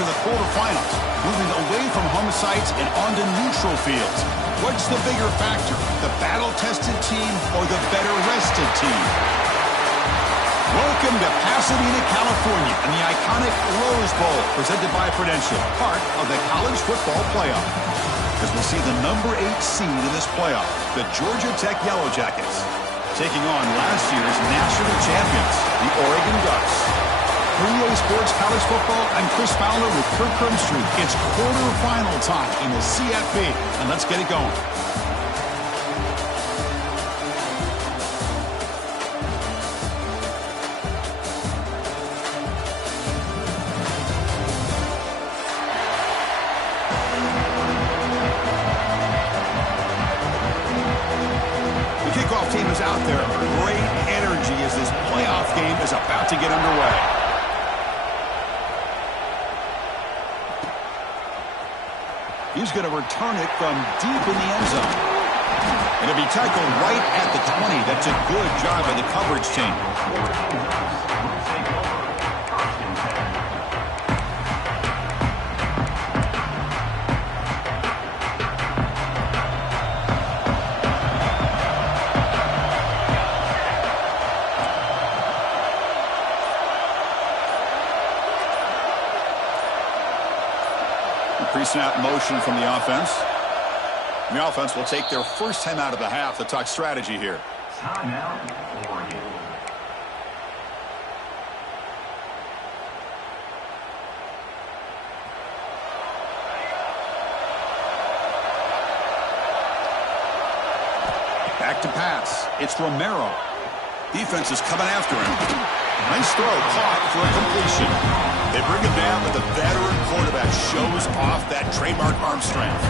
to the quarterfinals, moving away from home sites and onto neutral fields. What's the bigger factor, the battle-tested team or the better-rested team? Welcome to Pasadena, California, and the iconic Rose Bowl, presented by Prudential, part of the college football playoff. As we see the number 8 seed in this playoff, the Georgia Tech Yellow Jackets, taking on last year's national champions, the Oregon Ducks. For EA Sports College Football, I'm Chris Fowler with Kirk Crimstreet. It's quarterfinal time in the CFP, and let's get it going. Team is out there. Great energy as this playoff game is about to get underway. He's going to return it from deep in the end zone. And it'll be tackled right at the 20. That's a good job by the coverage team. Pre-snap motion from the offense. And the offense will take their first time out of the half to talk strategy here. Timeout, Oregon. Back to pass. It's Romero. Defense is coming after him. Nice throw, caught for a completion. They bring him down, but the veteran quarterback shows off that trademark arm strength.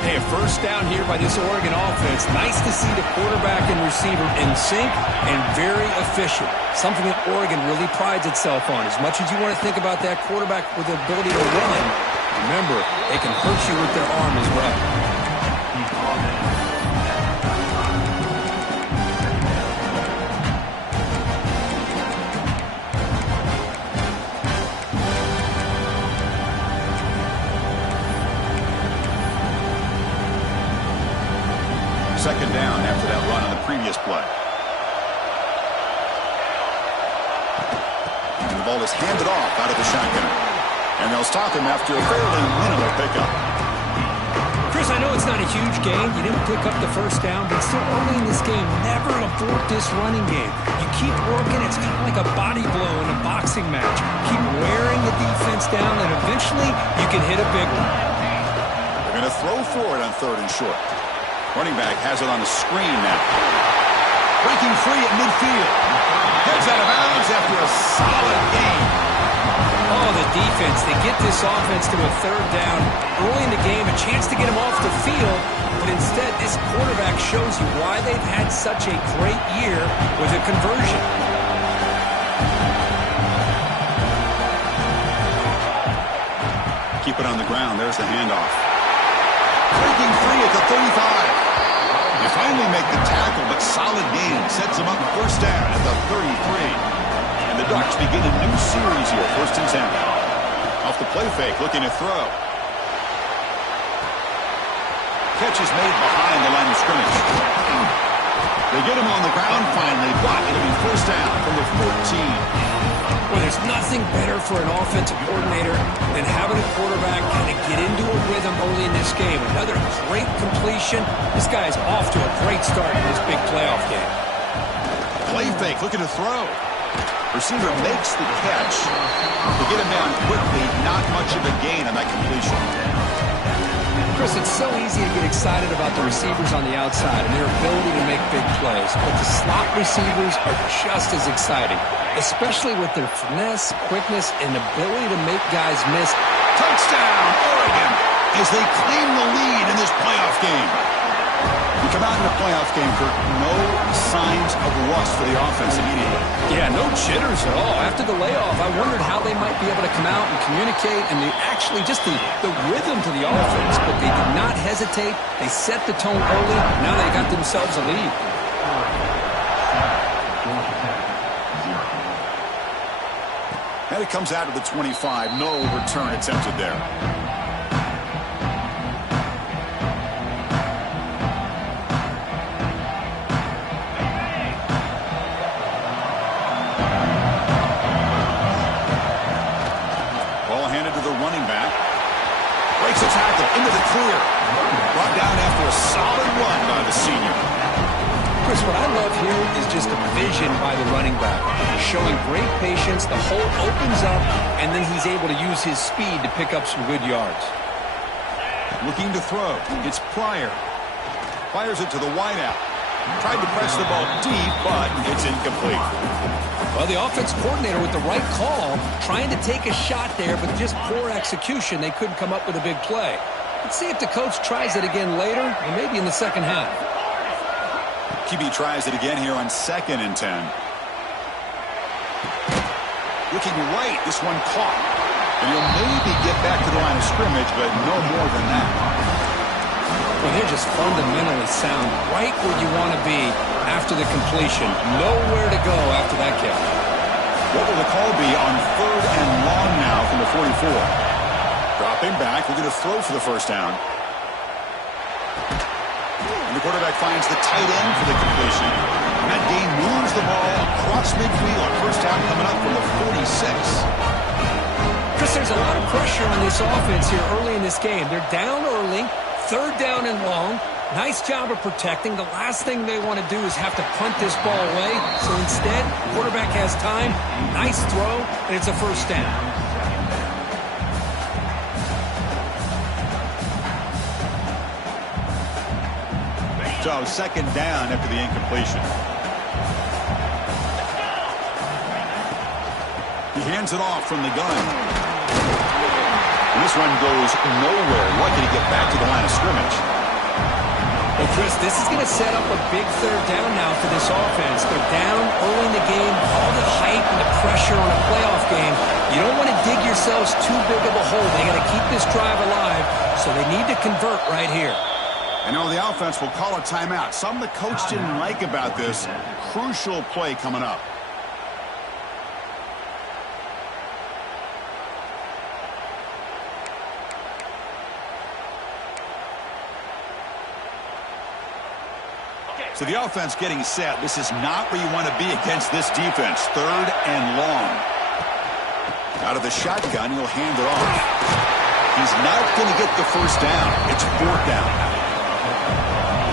Hey, a first down here by this Oregon offense. Nice to see the quarterback and receiver in sync and very efficient. Something that Oregon really prides itself on. As much as you want to think about that quarterback with the ability to run, remember, they can hurt you with their arm as well. Second down after that run on the previous play. And the ball is handed off out of the shotgun. And they'll stop him after a fairly minimal pickup. Chris, I know it's not a huge gain. You didn't pick up the first down, but still early in this game, never abort this running game. You keep working. It's kind of like a body blow in a boxing match. Keep wearing the defense down, and eventually you can hit a big one. They're going to throw for it on 3rd and short. Running back has it on the screen now. Breaking free at midfield. Heads out of bounds after a solid gain. Oh, the defense. They get this offense to a 3rd down. Early in the game, a chance to get him off the field. But instead, this quarterback shows you why they've had such a great year with a conversion. Keep it on the ground. There's the handoff. Breaking free at the 35. They finally make the tackle, but solid gain sets them up 1st down at the 33. And the Ducks begin a new series here, 1st and 10. Off the play fake, looking to throw. Catch is made behind the line of scrimmage. They get him on the ground finally, but it'll be 1st down from the 14. Well, there's nothing better for an offensive coordinator than having a quarterback kind of get into a rhythm early in this game. Another great completion. This guy is off to a great start in this big playoff game. Play fake, looking to throw. Receiver makes the catch. To get him down quickly, not much of a gain on that completion. Chris, it's so easy to get excited about the receivers on the outside and their ability to make big plays, but the slot receivers are just as exciting, especially with their finesse, quickness, and ability to make guys miss. Touchdown, Oregon, as they claim the lead in this playoff game. You come out in the playoff game, Kirk, no signs of rust for the offense immediately. Yeah, no jitters at all. After the layoff, I wondered how they might be able to come out and communicate and actually just the rhythm to the offense, but they did not hesitate. They set the tone early. Now they got themselves a lead. And it comes out of the 25. No return attempted there. Ball handed to the running back. Breaks a tackle into the clear. Brought down after a solid run by the senior. Chris, what I love here is just the vision by the running back. Showing great patience, the hole opens up, and then he's able to use his speed to pick up some good yards. Looking to throw. It's Pryor. Fires it to the wideout. Tried to press the ball deep, but it's incomplete. Well, the offense coordinator with the right call, trying to take a shot there, but just poor execution. They couldn't come up with a big play. Let's see if the coach tries it again later, or maybe in the second half. QB tries it again here on 2nd and 10. Looking right, this one caught. And he'll maybe get back to the line of scrimmage, but no more than that. Well, they're just fundamentally sound, right where you want to be after the completion. Nowhere to go after that catch. What will the call be on 3rd and long now from the 44? Dropping back, looking to throw for the first down. And the quarterback finds the tight end for the completion. And that gain moves the ball across midfield. First down coming up from the 46. Chris, there's a lot of pressure on this offense here early in this game. They're down early, 3rd down and long. Nice job of protecting. The last thing they want to do is have to punt this ball away. So instead, quarterback has time. Nice throw, and it's a first down. So 2nd down after the incompletion. He hands it off from the gun. And this run goes nowhere. Lucky to get back to the line of scrimmage. Well, Chris, this is going to set up a big 3rd down now for this offense. They're down early in the game. All the hype and the pressure on a playoff game. You don't want to dig yourselves too big of a hole. They got to keep this drive alive, so they need to convert right here. And now the offense will call a timeout. Something the coach didn't like about this. Crucial play coming up. So the offense getting set. This is not where you want to be against this defense. 3rd and long. Out of the shotgun, he'll hand it off. He's not going to get the first down. It's 4th down.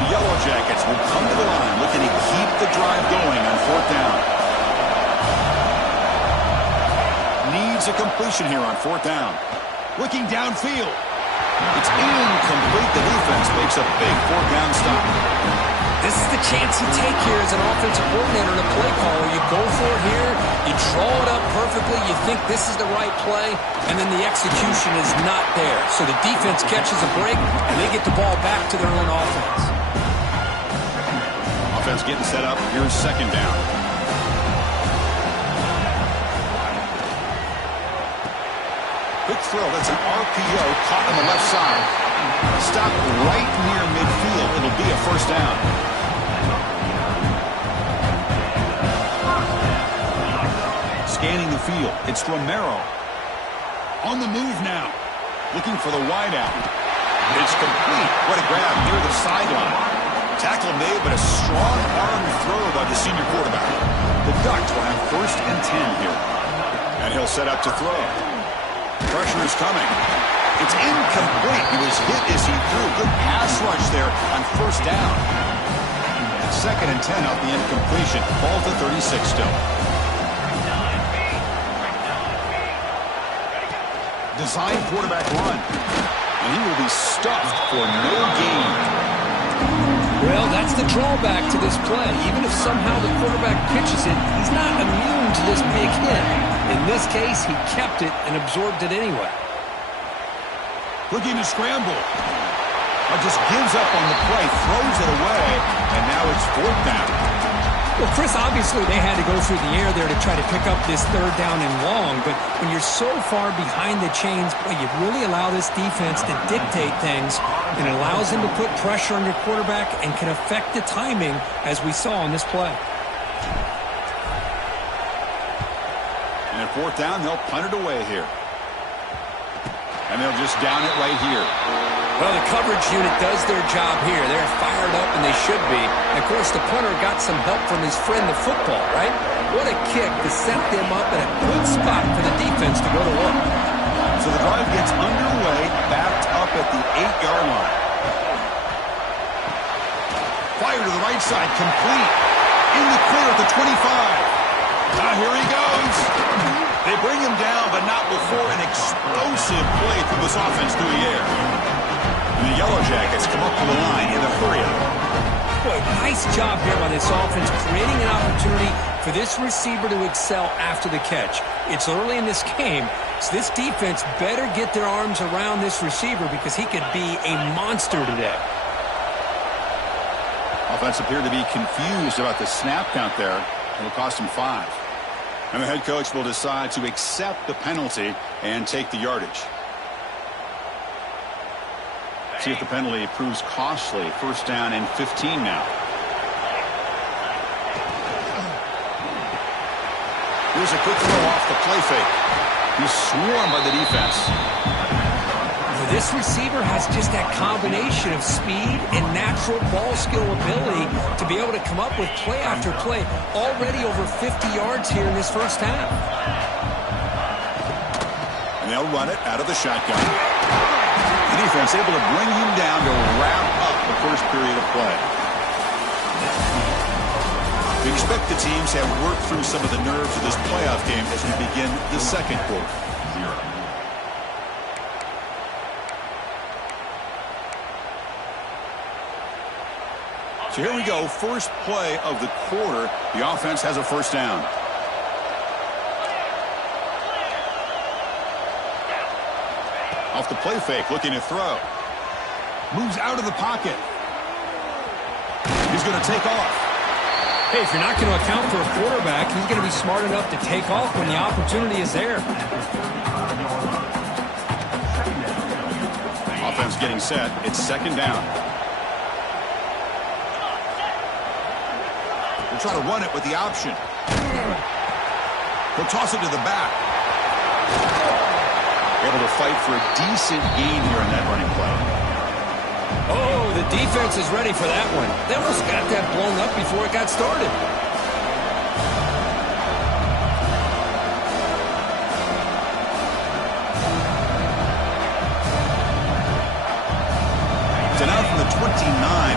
The Yellow Jackets will come to the line looking to keep the drive going on 4th down. Needs a completion here on 4th down. Looking downfield. It's incomplete. The defense makes a big 4th down stop. This is the chance you take here as an offensive coordinator and a play caller. You go for it here, you draw it up perfectly, you think this is the right play, and then the execution is not there. So the defense catches a break, and they get the ball back to their own offense. Offense getting set up. Here's 2nd down. Quick throw. That's an RPO caught on the left side. Stop right near midfield. It'll be a first down. Scanning the field. It's Romero. On the move now. Looking for the wideout. It's complete. What a grab near the sideline. Tackle made, but a strong arm throw by the senior quarterback. The Ducks will have 1st and 10 here. And he'll set up to throw. Pressure is coming. It's incomplete. He was hit as he threw. Good pass rush there on 1st down. 2nd and 10 out the incompletion. Ball to 36 still. Design quarterback run. And he will be stuffed for no gain. Well, that's the drawback to this play. Even if somehow the quarterback pitches it, he's not immune to this big hit. In this case, he kept it and absorbed it anyway. Looking to scramble. Just gives up on the play, throws it away, and now it's 4th down. Well, Chris, obviously they had to go through the air there to try to pick up this 3rd down and long, but when you're so far behind the chains, boy, you really allow this defense to dictate things, and it allows them to put pressure on your quarterback and can affect the timing, as we saw on this play. And 4th down, they'll punt it away here. And they'll just down it right here. Well, the coverage unit does their job here. They're fired up, and they should be. And of course, the punter got some help from his friend, the football, right? What a kick to set them up in a good spot for the defense to go to work. So the drive gets underway, backed up at the 8-yard line. Fire to the right side, complete. In the clear at the 25. Here he goes. They bring him down, but not before an explosive play through this offense through the air. And the Yellow Jackets come up to the line in a hurry-up. Boy, nice job here by this offense, creating an opportunity for this receiver to excel after the catch. It's early in this game, so this defense better get their arms around this receiver because he could be a monster today. Offense appeared to be confused about the snap count there. It'll cost him 5. And the head coach will decide to accept the penalty and take the yardage. See if the penalty proves costly. 1st down and 15 now. Here's a quick throw off the play fake. He's swarmed by the defense. This receiver has just that combination of speed and natural ball skill ability to be able to come up with play after play. Already over 50 yards here in this 1st half. And they'll run it out of the shotgun. The defense able to bring him down to wrap up the 1st period of play. We expect the teams have worked through some of the nerves of this playoff game as we begin the 2nd quarter. So here we go, 1st play of the quarter. The offense has a 1st down. Off the play fake, looking to throw. Moves out of the pocket. He's going to take off. Hey, if you're not going to account for a quarterback, he's going to be smart enough to take off when the opportunity is there. Offense getting set. It's 2nd down. We'll try to run it with the option. He'll toss it to the back. Able to fight for a decent gain here in that running play. Oh, the defense is ready for that one. They almost got that blown up before it got started. So now from the 29,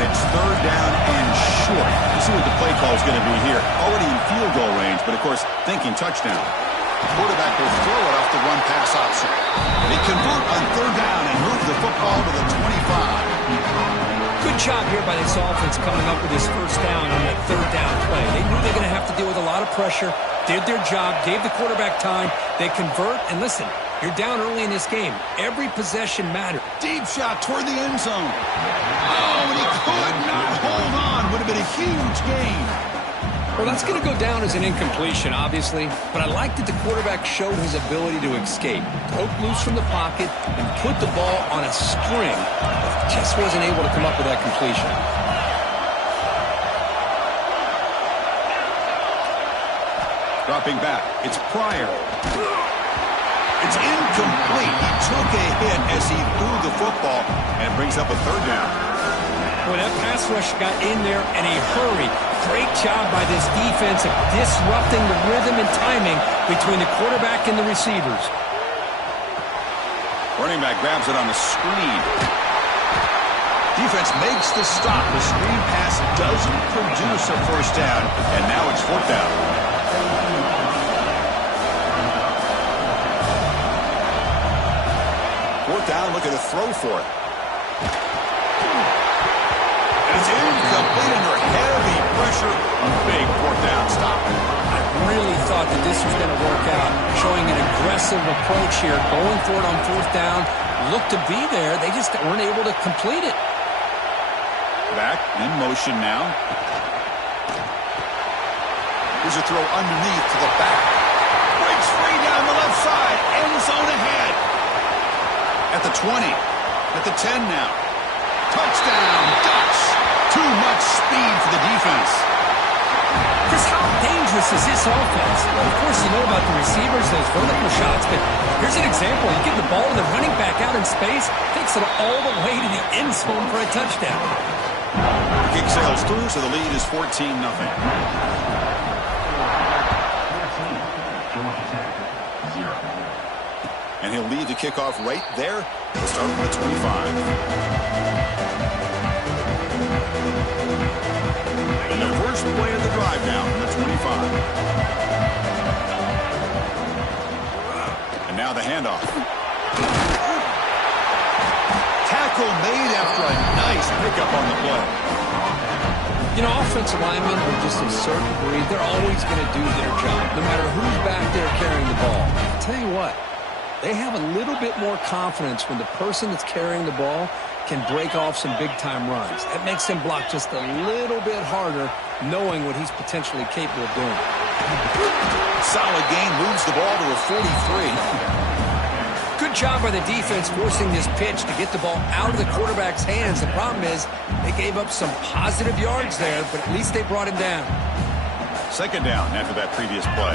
it's 3rd down and short. We'll see what the play call is going to be here. Already in field goal range, but of course, thinking touchdown. The quarterback will throw it off the run-pass option. They convert on 3rd down and move the football to the 25. Good job here by this offense coming up with this 1st down on that 3rd down play. They knew they were going to have to deal with a lot of pressure, did their job, gave the quarterback time. They convert, and listen, you're down early in this game. Every possession matters. Deep shot toward the end zone. Oh, and he could not hold on. Would have been a huge gain. Well, that's going to go down as an incompletion, obviously, but I like that the quarterback showed his ability to escape, broke loose from the pocket, and put the ball on a string, but just wasn't able to come up with that completion. Dropping back, it's Pryor. It's incomplete. He took a hit as he threw the football, and brings up a 3rd down. Boy, that pass rush got in there in a hurry. Great job by this defense of disrupting the rhythm and timing between the quarterback and the receivers. Running back grabs it on the screen. Defense makes the stop. The screen pass doesn't produce a 1st down, and now it's 4th down. Down, look at the throw for it. And it's incomplete under heavy pressure. A big 4th down stop. I really thought that this was going to work out, showing an aggressive approach here, going for it on 4th down. Looked to be there. They just weren't able to complete it. Back in motion now. Here's a throw underneath to the back. Breaks free down the left side. End zone ahead. At the 20, at the 10 now. Touchdown, Ducks. Too much speed for the defense. Chris, how dangerous is this offense? Well, of course, you know about the receivers, those vertical shots, but here's an example. You get the ball and the running back out in space, takes it all the way to the end zone for a touchdown. The kick sails through, so the lead is 14-0. And he'll lead the kickoff right there. We'll start from the 25. And the first play of the drive now from the 25. And now the handoff. Tackle made after a nice pickup on the play. You know, offensive linemen are just a certain breed. They're always going to do their job, no matter who's back there carrying the ball. I'll tell you what, they have a little bit more confidence when the person that's carrying the ball can break off some big-time runs. That makes him block just a little bit harder, knowing what he's potentially capable of doing. Solid gain, moves the ball to a 43. Good job by the defense forcing this pitch to get the ball out of the quarterback's hands. The problem is they gave up some positive yards there, but at least they brought him down. Second down after that previous play.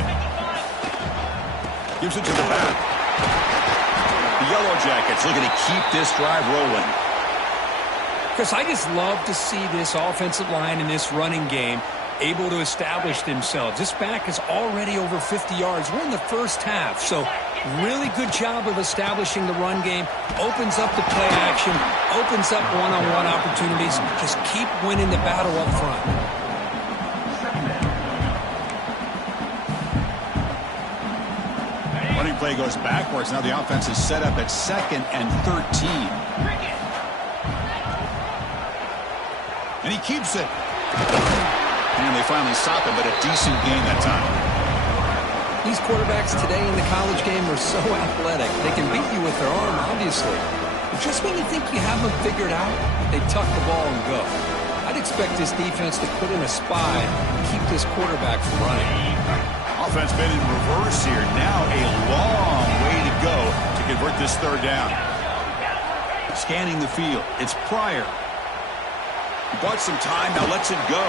Gives it to the back. The Yellow Jackets looking to keep this drive rolling. Chris, I just love to see this offensive line in this running game able to establish themselves. This back is already over 50 yards. We're in the first half, so really good job of establishing the run game. Opens up the play action, opens up one-on-one opportunities. Just keep winning the battle up front. Running play goes backwards. Now the offense is set up at 2nd and 13. And he keeps it. And they finally stop him, but a decent gain that time. These quarterbacks today in the college game are so athletic. They can beat you with their arm, obviously. But just when you think you have them figured out, they tuck the ball and go. I'd expect this defense to put in a spy and keep this quarterback from running. Offense been in reverse here. Now a long way to go to convert this third down. Scanning the field. It's Pryor. He bought some time, now lets it go.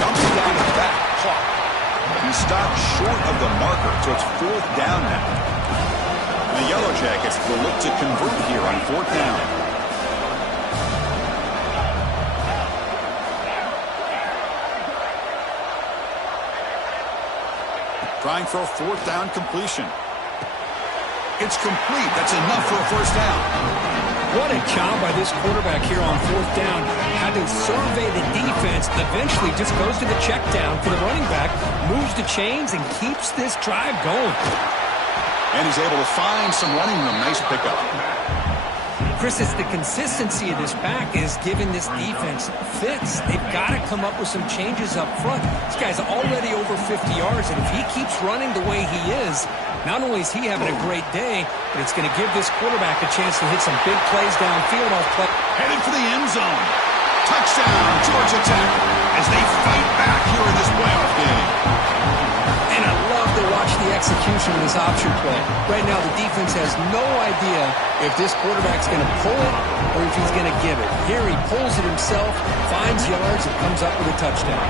Dumps it down the back. Caught. He stopped short of the marker, so it's 4th down now. And the Yellow Jackets will look to convert here on 4th down. Trying for a 4th down completion. It's complete. That's enough for a first down. What a job by this quarterback here on 4th down. Had to survey the defense, eventually just goes to the check down for the running back, moves the chains, and keeps this drive going. And he's able to find some running room. Nice pickup. Chris, it's the consistency of this back is giving this defense fits. They've got to come up with some changes up front. This guy's already over 50 yards, and if he keeps running the way he is, not only is he having a great day, but it's going to give this quarterback a chance to hit some big plays downfield off play. Headed for the end zone. Touchdown, Georgia Tech, as they fight back here in this playoff game. And I love to watch the execution of this option play. Right now, the defense has no idea if this quarterback's going to pull it or if he's going to give it. Here he pulls it himself, finds yards, and comes up with a touchdown.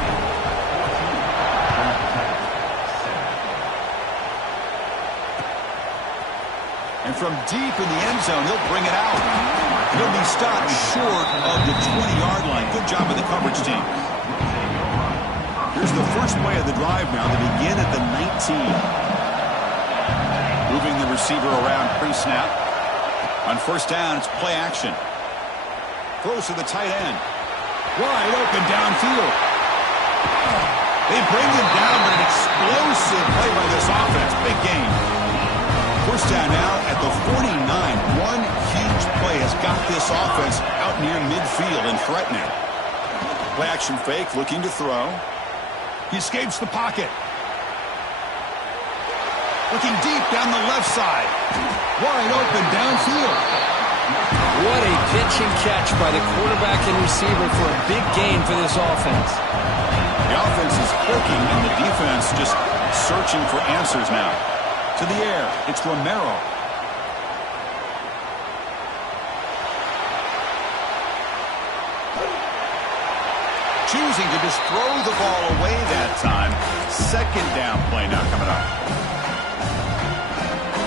And from deep in the end zone, he'll bring it out. He'll be stopped short of the 20-yard line. Good job of the coverage team. Here's the first play of the drive now to begin at the 19. Moving the receiver around pre-snap. On first down, it's play action. Throws to the tight end. Wide open downfield. They bring him down, but an explosive play by this offense. Big gain. First down now at the 49. One huge play has got this offense out near midfield and threatening. Play action fake, looking to throw. He escapes the pocket. Looking deep down the left side. Wide open downfield. What a pitch and catch by the quarterback and receiver for a big gain for this offense. The offense is clicking and the defense just searching for answers now. To the air, it's Romero. choosing to just throw the ball away that time. Second down play now coming up.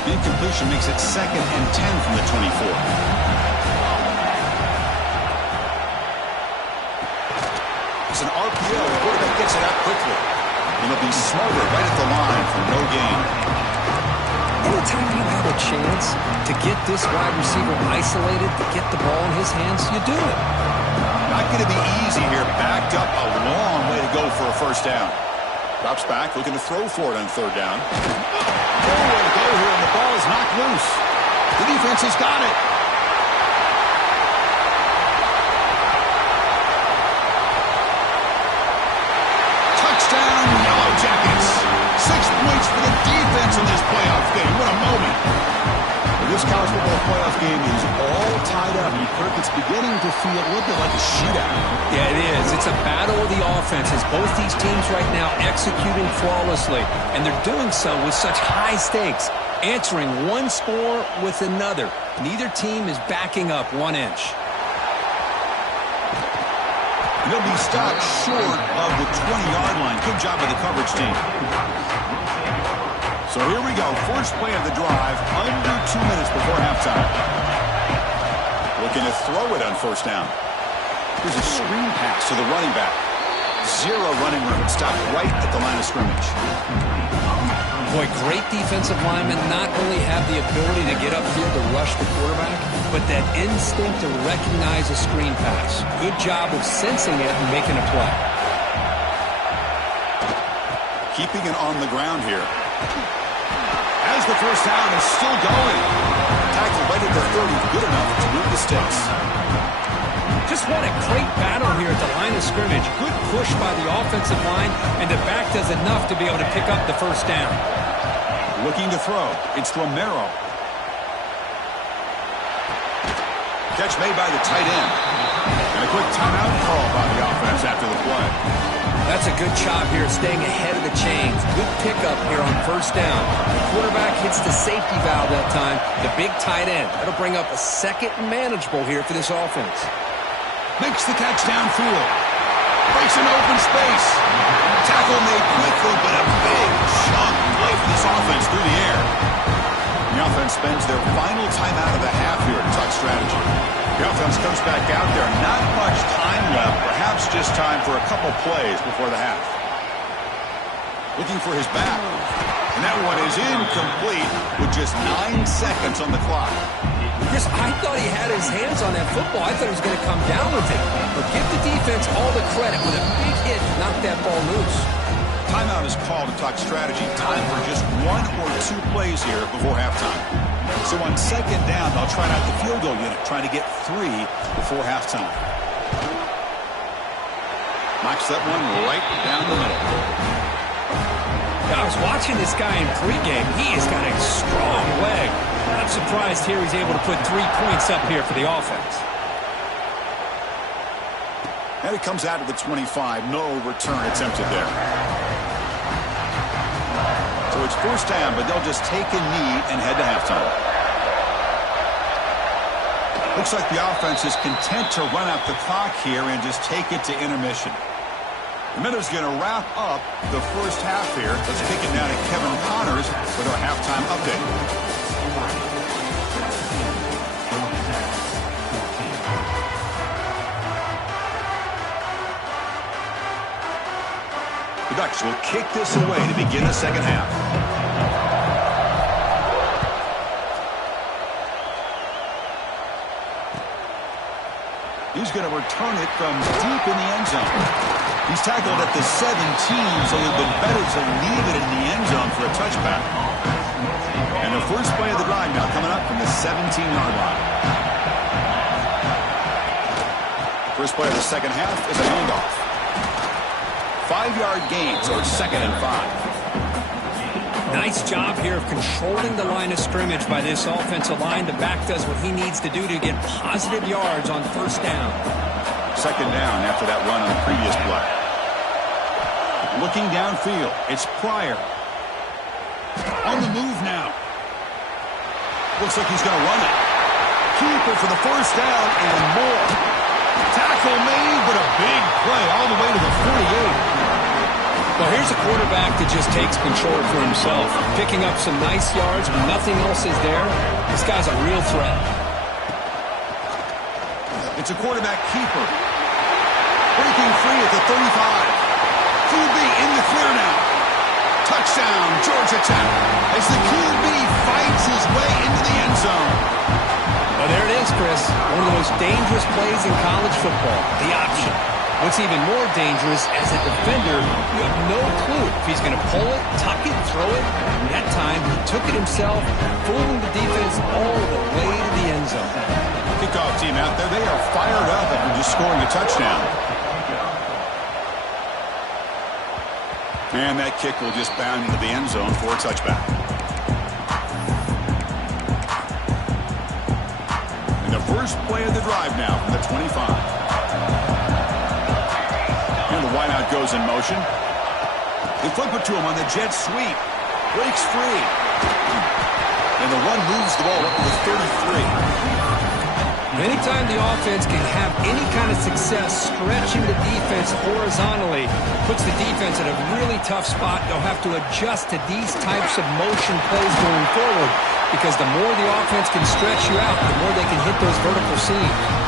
The incompletion makes it 2nd and 10 from the 24. It's an RPO. The quarterback gets it out quickly. And he'll be smarter right at the line for no gain. Anytime you have a chance to get this wide receiver isolated, to get the ball in his hands, you do it. Not going to be easy here. Backed up a long way to go for a first down. Drops back, looking to throw for it on 3rd down. Nowhere to go here, and the ball is knocked loose. The defense has got it. Touchdown, Yellow Jackets. 6 points for the defense in this playoff game. What a moment. This college football playoff game is all tied up. Kirk, it's beginning to feel a little bit like a shootout. Yeah, it is. It's a battle of the offenses. Both these teams right now executing flawlessly, and they're doing so with such high stakes, answering one score with another. Neither team is backing up 1 inch. He'll be stopped short of the 20-yard line. Good job by the coverage team. So here we go. First play of the drive, under 2 minutes before halftime. Looking to throw it on 1st down. Here's a screen pass to the running back. 0 running room. Stopped right at the line of scrimmage. Boy, great defensive linemen not only have the ability to get upfield to rush the quarterback, but that instinct to recognize a screen pass. Good job of sensing it and making a play. Keeping it on the ground here. As the first down is still going. Tackle right at the 30, good enough to move the sticks. Just what a great battle here at the line of scrimmage. Good push by the offensive line, and the back does enough to be able to pick up the first down. Looking to throw. It's Romero. Catch made by the tight end. And a quick timeout call by the offense after the play. That's a good job here, staying ahead of the chains. Good pickup here on first down. The quarterback hits the safety valve that time, the big tight end. That'll bring up a 2nd and manageable here for this offense. Makes the catch downfield. Breaks an open space. Tackle made quickly, but a big chunk play for this offense through the air. The offense spends their final timeout of the half here at Tuck Strategy. The offense comes back out there. Not much time left. Perhaps just time for a couple plays before the half. Looking for his back. And that one is incomplete with just 9 seconds on the clock. Chris, I thought he had his hands on that football. I thought he was going to come down with it. But give the defense all the credit with a big hit to knock that ball loose. Timeout is called to Talk Strategy. Time for just 1 or 2 plays here before halftime. So on 2nd down, they'll try out the field goal unit, trying to get 3 before halftime. Knocks that one right down the middle. I was watching this guy in pregame. He has got a strong leg. Not surprised here he's able to put 3 points up here for the offense. And it comes out of the 25. No return attempted there. So it's first down, but they'll just take a knee and head to halftime. Looks like the offense is content to run out the clock here and just take it to intermission. The Minnows going to wrap up the first half here. Let's kick it down to Kevin Connors with our halftime update. The Ducks will kick this away to begin the second half. He's going to return it from deep in the end zone. He's tackled at the 17, so it would have been better to leave it in the end zone for a touchback. And the first play of the drive now coming up from the 17-yard line. First play of the second half is a handoff. 5-yard gain, so it's 2nd and 5. Nice job here of controlling the line of scrimmage by this offensive line. The back does what he needs to do to get positive yards on first down. 2nd down after that run on the previous play. Looking downfield, it's Pryor. On the move now. Looks like he's going to run it. Keeper for the first down and more. Tackle made, but a big play all the way to the 48. Well, here's a quarterback that just takes control for himself, picking up some nice yards when nothing else is there. This guy's a real threat. It's a quarterback keeper. Breaking free at the 35. QB in the clear now. Touchdown, Georgia Tech, as the QB fights his way into the end zone. Well, there it is, Chris. One of the most dangerous plays in college football, the option. What's even more dangerous, as a defender, you have no clue if he's going to pull it, tuck it, throw it. And that time, he took it himself, fooling the defense all the way to the end zone. Kickoff team out there, they are fired up after just scoring a touchdown. And that kick will just bound into the end zone for a touchback. And the first play of the drive now from the 25. And the wideout goes in motion. They flip it to him on the jet sweep. Breaks free. And the one moves the ball up to the 33. Anytime the offense can have any kind of success stretching the defense horizontally, puts the defense in a really tough spot. They'll have to adjust to these types of motion plays going forward, because the more the offense can stretch you out, the more they can hit those vertical seams.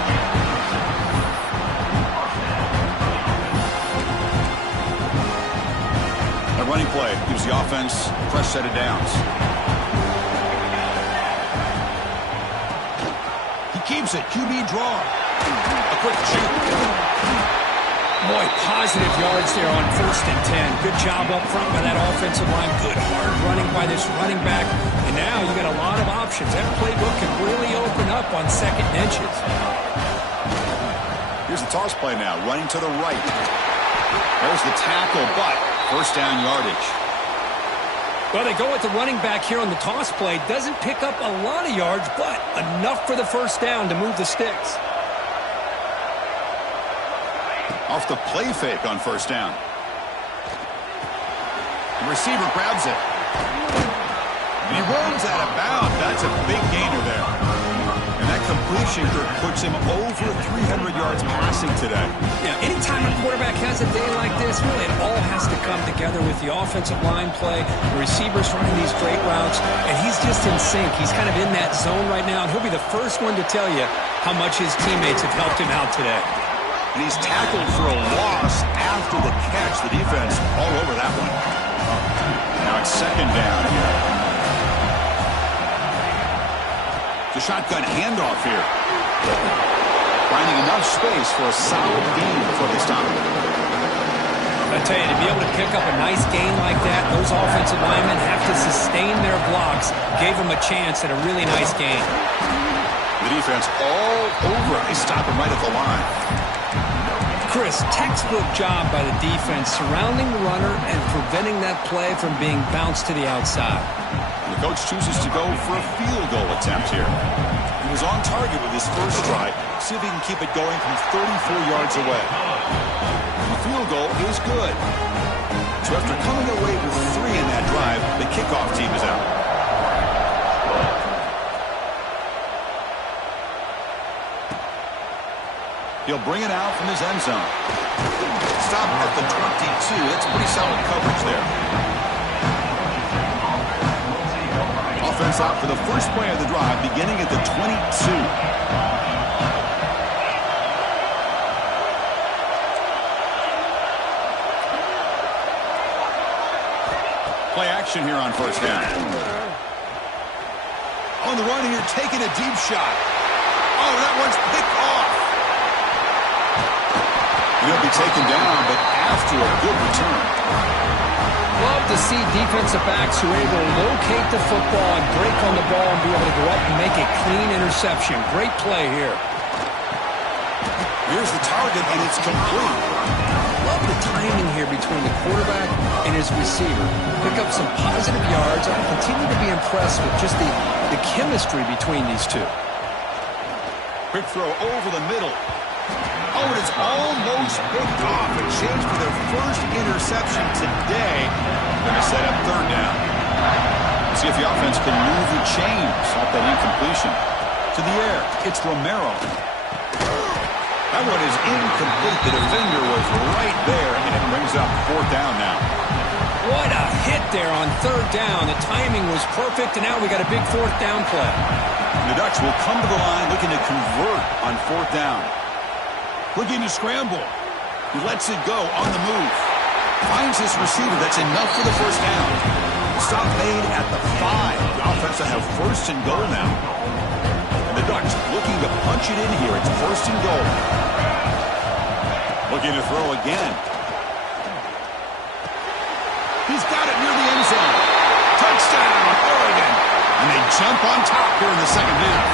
Running play gives the offense a fresh set of downs. He keeps it. QB draw. A quick shoot. Boy, positive yards there on 1st and 10. Good job up front by that offensive line. Good hard running by this running back. And now you got a lot of options. That playbook can really open up on 2nd and inches. Here's the toss play now. Running to the right. There's the tackle, but first down yardage. Well, they go with the running back here on the toss play. Doesn't pick up a lot of yards, but enough for the first down to move the sticks. Off the play fake on first down. The receiver grabs it. And he runs out of bounds. That's a big gainer there. And that completion puts him over 300 yards passing today. Yeah, anytime a quarterback has a day like this, really it all has to come together with the offensive line play, the receivers running these great routes, and he's just in sync. He's kind of in that zone right now, and he'll be the first one to tell you how much his teammates have helped him out today. And he's tackled for a loss after the catch. The defense all over that one. Now it's 2nd down here. The shotgun handoff here. Finding enough space for a solid gain before they stop it. I tell you, to be able to pick up a nice gain like that, those offensive linemen have to sustain their blocks. Gave them a chance at a really nice gain. The defense all over. They stop him right at the line. Chris, textbook job by the defense surrounding the runner and preventing that play from being bounced to the outside. The coach chooses to go for a field goal attempt here. He was on target with his first try. See if he can keep it going from 34 yards away. And the field goal is good. So after coming away with 3 in that drive, the kickoff team is out. He'll bring it out from his end zone. Stop at the 22. That's pretty solid coverage there. Offense out for the first play of the drive, beginning at the 22. Play action here on first down. On the run here, taking a deep shot. Oh, that one's picked off. He'll be taken down, but after a good return. Love to see defensive backs who are able to locate the football and break on the ball and be able to go up and make a clean interception. Great play here. Here's the target, and it's complete. Love the timing here between the quarterback and his receiver. Pick up some positive yards. I continue to be impressed with just the chemistry between these two. Quick throw over the middle. Oh, and it's almost picked off. A chance for their first interception today. Going to set up third down. See if the offense can move the chains off that incompletion. To the air, it's Romero. A That one is incomplete. The defender was right there, and it brings up fourth down now. What a hit there on third down. The timing was perfect, and now we got a big fourth down play. The Ducks will come to the line looking to convert on fourth down. Looking to scramble. He lets it go on the move. Finds his receiver. That's enough for the first down. Stop made at the 5. The offense will have first and goal now. And the Ducks looking to punch it in here. It's first and goal. Looking to throw again. He's got it near the end zone. Touchdown, Oregon. And they jump on top here in the second half.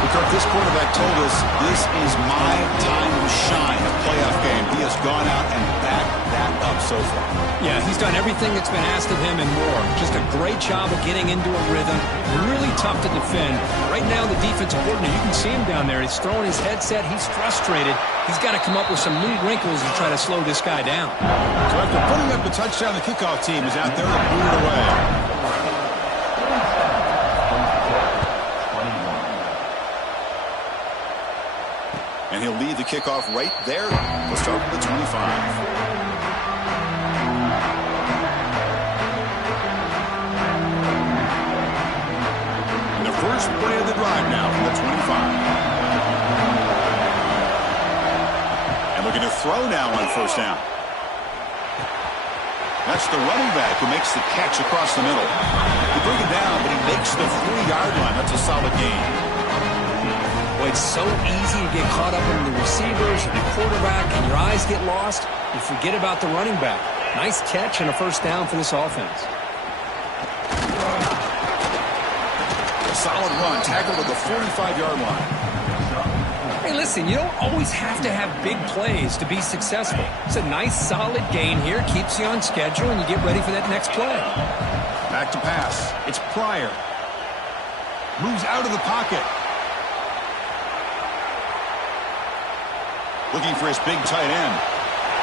Because this quarterback told us this is my time to shine, a playoff game. He has gone out and backed that up so far. Yeah, he's done everything that's been asked of him and more. Just a great job of getting into a rhythm. Really tough to defend. Right now, the defensive coordinator, you can see him down there. He's throwing his headset. He's frustrated. He's got to come up with some new wrinkles to try to slow this guy down. So after putting up the touchdown, the kickoff team is out there to boot it away. And he'll lead the kickoff right there. We'll start with the 25. And the first play of the drive now from the 25. And looking to throw now on first down. That's the running back who makes the catch across the middle. He bring it down, but he makes the 3-yard line. That's a solid gain. Boy, it's so easy to get caught up in the receivers and the quarterback, and your eyes get lost. You forget about the running back. Nice catch and a first down for this offense. A solid run, tackled at the 45-yard line. Hey, listen, you don't always have to have big plays to be successful. It's a nice, solid gain here. Keeps you on schedule, and you get ready for that next play. Back to pass. It's Pryor. Moves out of the pocket. Looking for his big tight end.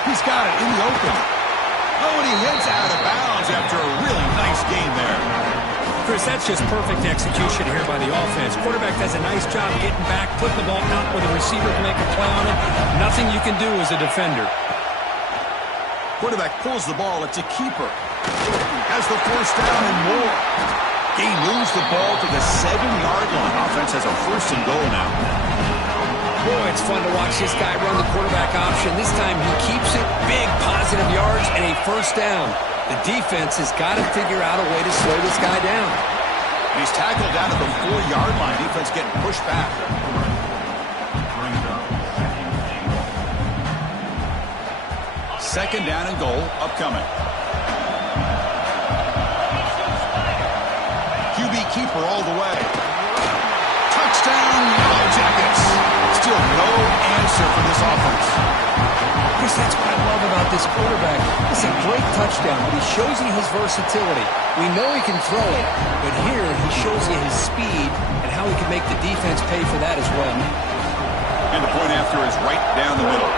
He's got it in the open. Oh, and he hits out of bounds after a really nice game there. Chris, that's just perfect execution here by the offense. Quarterback does a nice job getting back, putting the ball out where the receiver can make a play on it. Nothing you can do as a defender. Quarterback pulls the ball. It's a keeper. Has the first down and more. He moves the ball to the 7-yard line. Offense has a first and goal now. Boy, it's fun to watch this guy run the quarterback option. This time he keeps it, big positive yards, and a first down. The defense has got to figure out a way to slow this guy down. And he's tackled down at the 4-yard line. Defense getting pushed back. Second down and goal upcoming. QB keeper all the way. Touchdown, Yellow Jackets. Still no answer for this offense. Chris, that's what I love about this quarterback. It's a great touchdown, but he shows you his versatility. We know he can throw it, but here he shows you his speed and how he can make the defense pay for that as well. And the point after is right down the middle.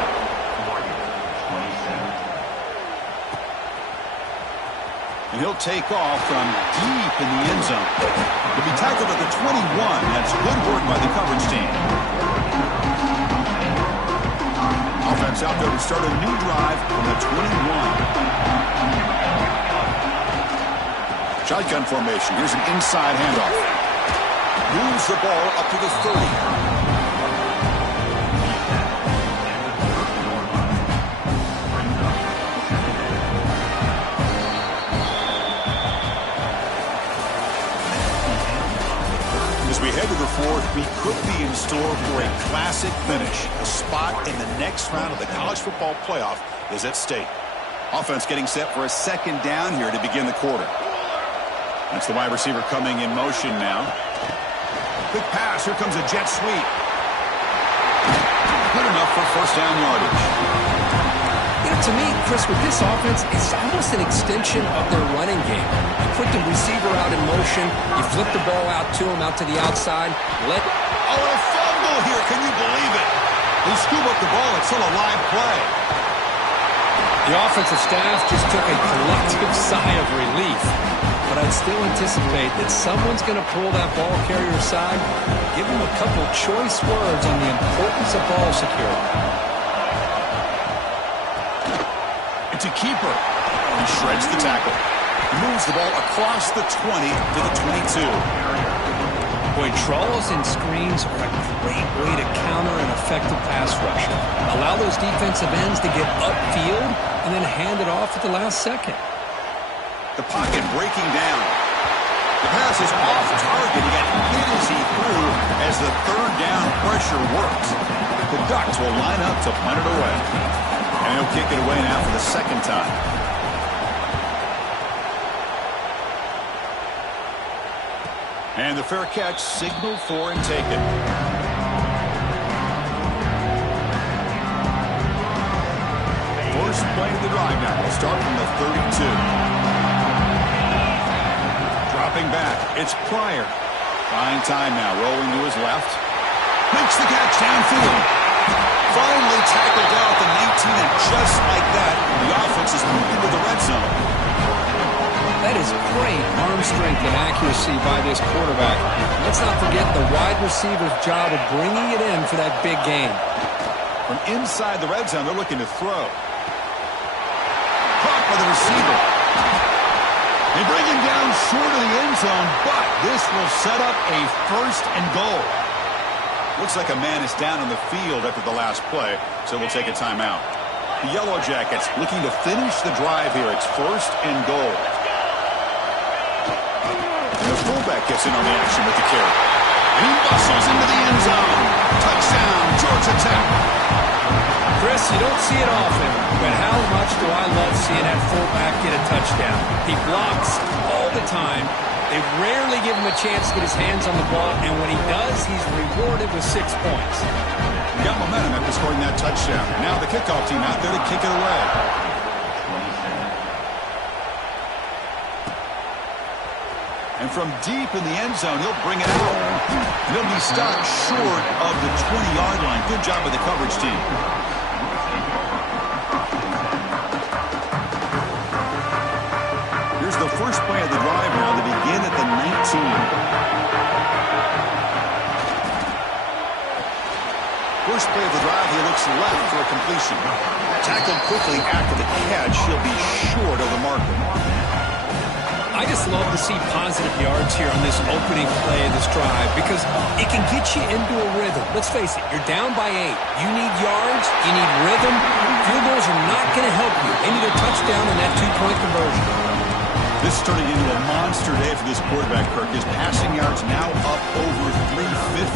And he'll take off from deep in the end zone. He'll be tackled at the 21. That's good work by the coverage team. Offense out there to start a new drive from the 21. Shotgun formation. Here's an inside handoff. Moves the ball up to the 30. As we head to the fourth, we could be in store for a classic finish. A spot in the next round of the college football playoff is at stake. Offense getting set for a second down here to begin the quarter. That's the wide receiver coming in motion now. Quick pass. Here comes a jet sweep. Good enough for first down yardage. You know, to me, Chris, with this offense, it's almost an extension of their running game. You put the receiver out in motion, you flip the ball out to him, out to the outside. Oh, a fumble here. Can you believe it? They scoop up the ball. It's still a live play. The offensive staff just took a collective sigh of relief. But I'd still anticipate that someone's going to pull that ball carrier aside, give him a couple choice words on the importance of ball security. It's a keeper. He shreds the tackle. He moves the ball across the 20 to the 22. Boy, draws and screens are a great way to counter an effective pass rush. Allow those defensive ends to get upfield and then hand it off at the last second. The pocket breaking down. The pass is off target. He got hit as he threw as the third down pressure works. The Ducks will line up to punt it away. And he'll kick it away now for the second time. And the fair catch signaled for and taken. First play of the drive now. We'll start from the 32. Dropping back. It's Pryor. Buying time now. Rolling to his left. Makes the catch downfield. Finally tackled down at the 19, and just like that, the offense is moving into the red zone. That is great arm strength and accuracy by this quarterback. Let's not forget the wide receiver's job of bringing it in for that big game. From inside the red zone, they're looking to throw. Caught by the receiver. They bring him down short of the end zone, but this will set up a first and goal. Looks like a man is down on the field after the last play, so we'll take a timeout. The Yellow Jackets looking to finish the drive here. It's first and goal. And the fullback gets in on the action with the carry. And he bustles into the end zone. Touchdown, Georgia Tech. Chris, you don't see it often, but how much do I love seeing that fullback get a touchdown? He blocks all the time. They rarely give him a chance to get his hands on the ball, and when he does, he's rewarded with 6 points. He got momentum after scoring that touchdown. Now the kickoff team out there to kick it away. And from deep in the end zone, he'll bring it out. And he'll be stopped short of the 20-yard line. Good job by the coverage team. Here's the first play of the drive now to begin at the 19. First play of the drive, he looks left for a completion. Tackled quickly after the catch. He'll be short of the marker. I just love to see positive yards here on this opening play of this drive because it can get you into a rhythm. Let's face it, you're down by 8. You need yards, you need rhythm. Field goals are not going to help you. They need a touchdown and that 2-point conversion. This is turning into a monster day for this quarterback, Kirk. His passing yards now up over 350.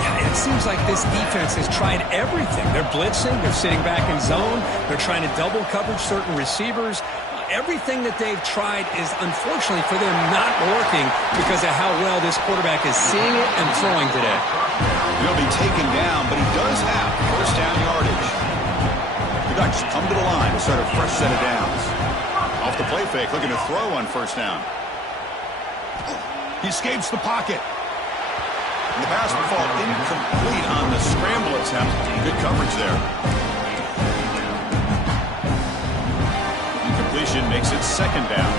Yeah, it seems like this defense has tried everything. They're blitzing, they're sitting back in zone, they're trying to double coverage certain receivers. Everything that they've tried is, unfortunately for them, not working because of how well this quarterback is seeing it and throwing today. He'll be taken down, but he does have first down yardage. The Ducks come to the line to start a fresh set of downs. Off the play fake, looking to throw on first down. He escapes the pocket. And the pass will fall incomplete on the scramble attempt. Good coverage there. Incompletion makes it second down.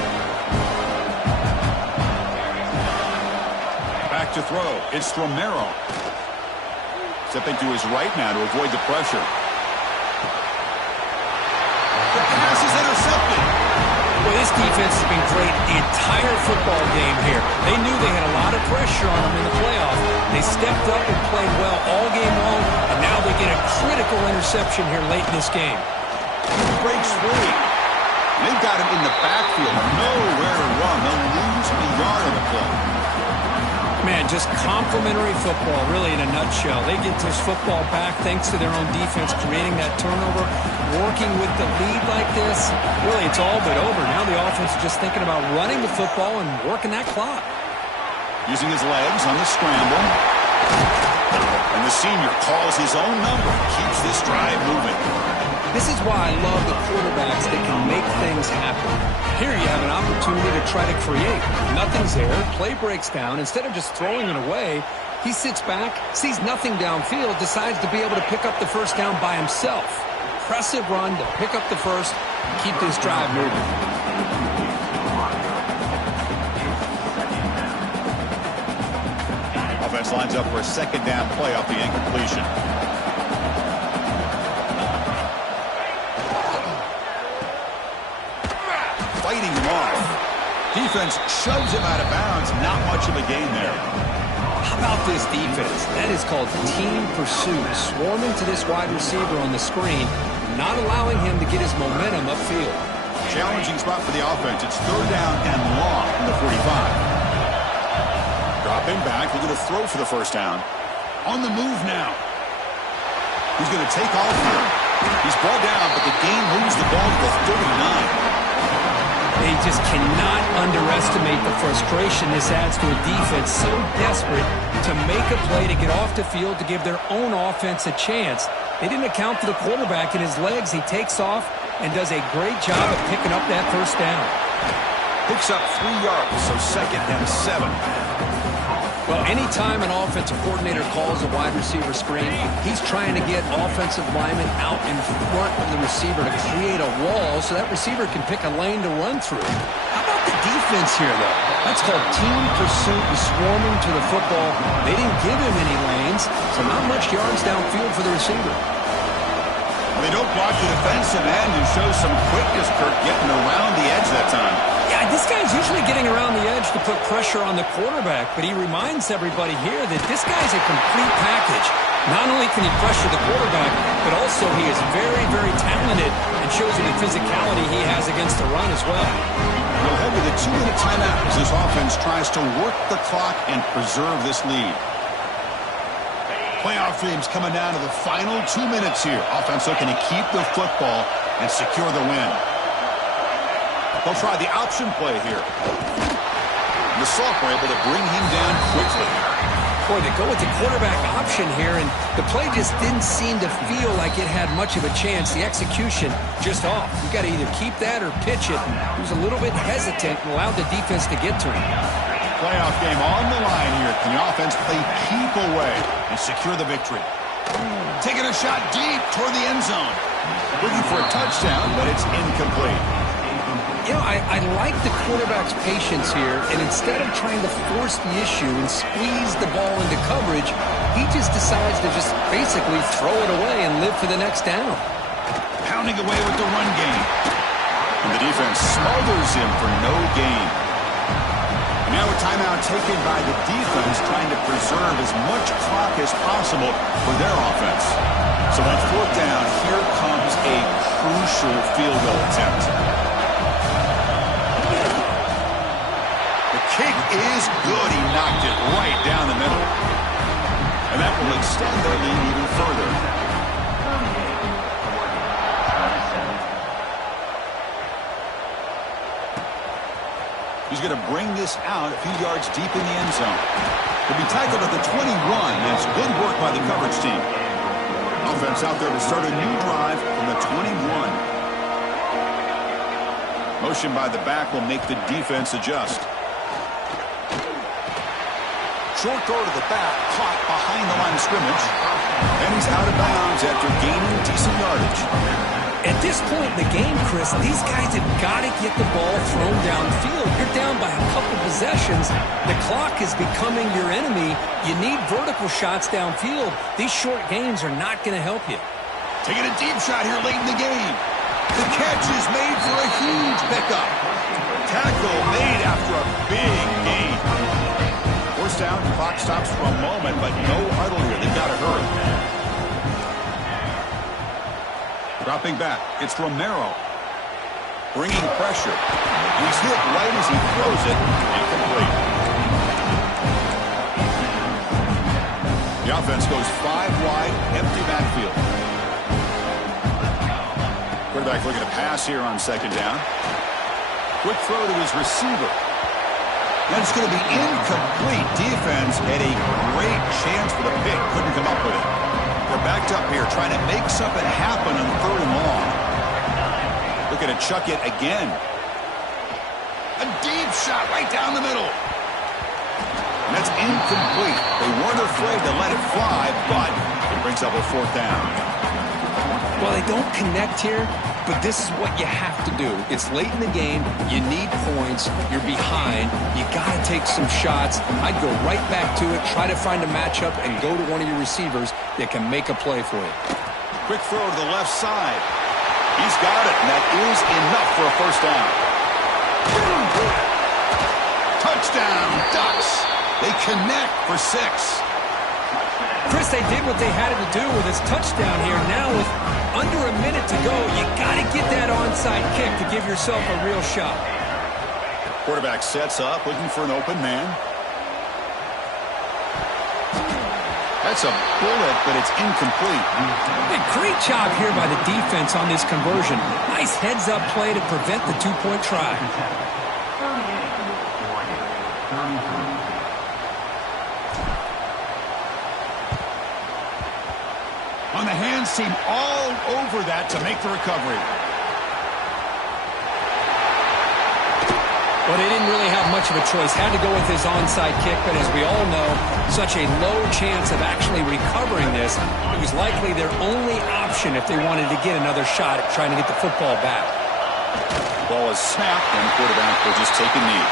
Back to throw. It's Romero. Stepping to his right now to avoid the pressure. The pass is intercepted. Well, this defense has been great the entire football game here. They knew they had a lot of pressure on them in the playoffs. They stepped up and played well all game long, and now they get a critical interception here late in this game. He breaks free. They've got him in the backfield. Nowhere to run. They'll lose a yard on the play. Man, just complimentary football, really, in a nutshell. They get this football back thanks to their own defense, creating that turnover, working with the lead like this. Really, it's all but over. Now the offense is just thinking about running the football and working that clock. Using his legs on the scramble. And the senior calls his own number. Keeps this drive moving. This is why I love the quarterbacks that can make things happen. Here you have an opportunity to try to create. Nothing's there. Play breaks down. Instead of just throwing it away, he sits back, sees nothing downfield, decides to be able to pick up the first down by himself. Impressive run to pick up the first and keep this drive moving. offense lines up for a second down play off the incompletion. Fighting him off. Defense shoves him out of bounds. Not much of a gain there. How about this defense? That is called team pursuit. Swarming to this wide receiver on the screen, not allowing him to get his momentum upfield. Challenging spot for the offense. It's third down and long from the 45. Dropping back. We're going to throw for the first down. On the move now. He's going to take off here. He's brought down, but the game moves the ball to the 39. They just cannot underestimate the frustration this adds to a defense so desperate to make a play to get off the field to give their own offense a chance. They didn't account for the quarterback in his legs. He takes off and does a great job of picking up that first down. Picks up 3 yards, so second and 7. Well, anytime an offensive coordinator calls a wide receiver screen, he's trying to get offensive linemen out in front of the receiver to create a wall so that receiver can pick a lane to run through. How about the defense here, though? That's called team pursuit and swarming to the football. They didn't give him any lanes, so not much yards downfield for the receiver. Well, they don't block the defensive end and show some quickness, Kirk, getting around the edge that time. Yeah, this guy's usually getting around the edge to put pressure on the quarterback, but he reminds everybody here that this guy's a complete package. Not only can he pressure the quarterback, but also he is very, very talented and shows you the physicality he has against the run as well. We'll head to the 2-minute timeout as this offense tries to work the clock and preserve this lead. Playoff dreams coming down to the final 2 minutes here. Offense looking to keep the football and secure the win. They'll try the option play here. The Salk were able to bring him down quickly. Boy, they go with the quarterback option here, and the play just didn't seem to feel like it had much of a chance. The execution just off. You got to either keep that or pitch it. He was a little bit hesitant and allowed the defense to get to him. Playoff game on the line here. Can the offense play keep away and secure the victory? Taking a shot deep toward the end zone. Looking for a touchdown, but it's incomplete. You know, I like the quarterback's patience here, and instead of trying to force the issue and squeeze the ball into coverage, he just decides to just basically throw it away and live for the next down. Pounding away with the run game. And the defense smothers him for no gain. And now a timeout taken by the defense trying to preserve as much clock as possible for their offense. So on fourth down, here comes a crucial field goal attempt. Kick is good. He knocked it right down the middle. And that will extend their lead even further. He's going to bring this out a few yards deep in the end zone. He'll be tackled at the 21. That's good work by the coverage team. Offense out there to start a new drive from the 21. Motion by the back will make the defense adjust. Short throw to the back, caught behind the line of scrimmage. And he's out of bounds after gaining decent yardage. At this point in the game, Chris, these guys have got to get the ball thrown downfield. You're down by a couple possessions. The clock is becoming your enemy. You need vertical shots downfield. These short gains are not going to help you. Taking a deep shot here late in the game. The catch is made for a huge pickup. Tackle made after a big gain. First down, clock stops for a moment, but no huddle here. They've got to hurry. Dropping back, it's Romero. Bringing pressure. And he's hit right as he throws it. Incomplete. The offense goes 5 wide, empty backfield. Quarterback looking to pass here on second down. Quick throw to his receiver. And it's going to be incomplete. Defense had a great chance for the pick. Couldn't come up with it. They're backed up here trying to make something happen on third and long. Looking to chuck it again. A deep shot right down the middle. And that's incomplete. They weren't afraid to let it fly, but it brings up a fourth down. Well, they don't connect here. but this is what you have to do. It's late in the game. You need points. You're behind. You got to take some shots. I'd go right back to it, try to find a matchup, and go to one of your receivers that can make a play for you. Quick throw to the left side. He's got it, and that is enough for a first down. Touchdown, Ducks. They connect for 6. Chris, they did what they had to do with this touchdown here. Now with under a minute to go, you got to get that onside kick to give yourself a real shot. Quarterback sets up, looking for an open man. That's a bullet, but it's incomplete. A great job here by the defense on this conversion. Nice heads-up play to prevent the two-point try. On the hands team all over that to make the recovery. Well, they didn't really have much of a choice. Had to go with his onside kick, but as we all know, such a low chance of actually recovering this. It was likely their only option if they wanted to get another shot at trying to get the football back. Ball is snapped, and the quarterback will just take a knee.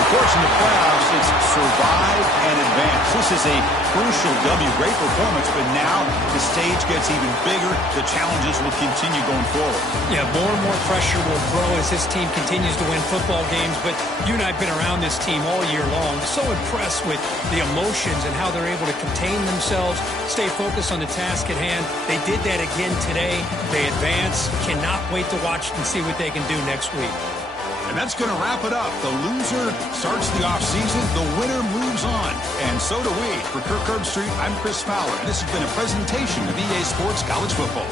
Of course, in the playoffs, it's survive and advance. This is a crucial W. Great performance, but now the stage gets even bigger. The challenges will continue going forward. Yeah, more and more pressure will grow as this team continues to win football games. But you and I have been around this team all year long. So impressed with the emotions and how they're able to contain themselves, stay focused on the task at hand. They did that again today. They advance. Cannot wait to watch and see what they can do next week. And that's going to wrap it up. The loser starts the offseason. The winner moves on. And so do we. For Kirk Herbstreit, I'm Chris Fowler. And this has been a presentation of EA Sports College Football.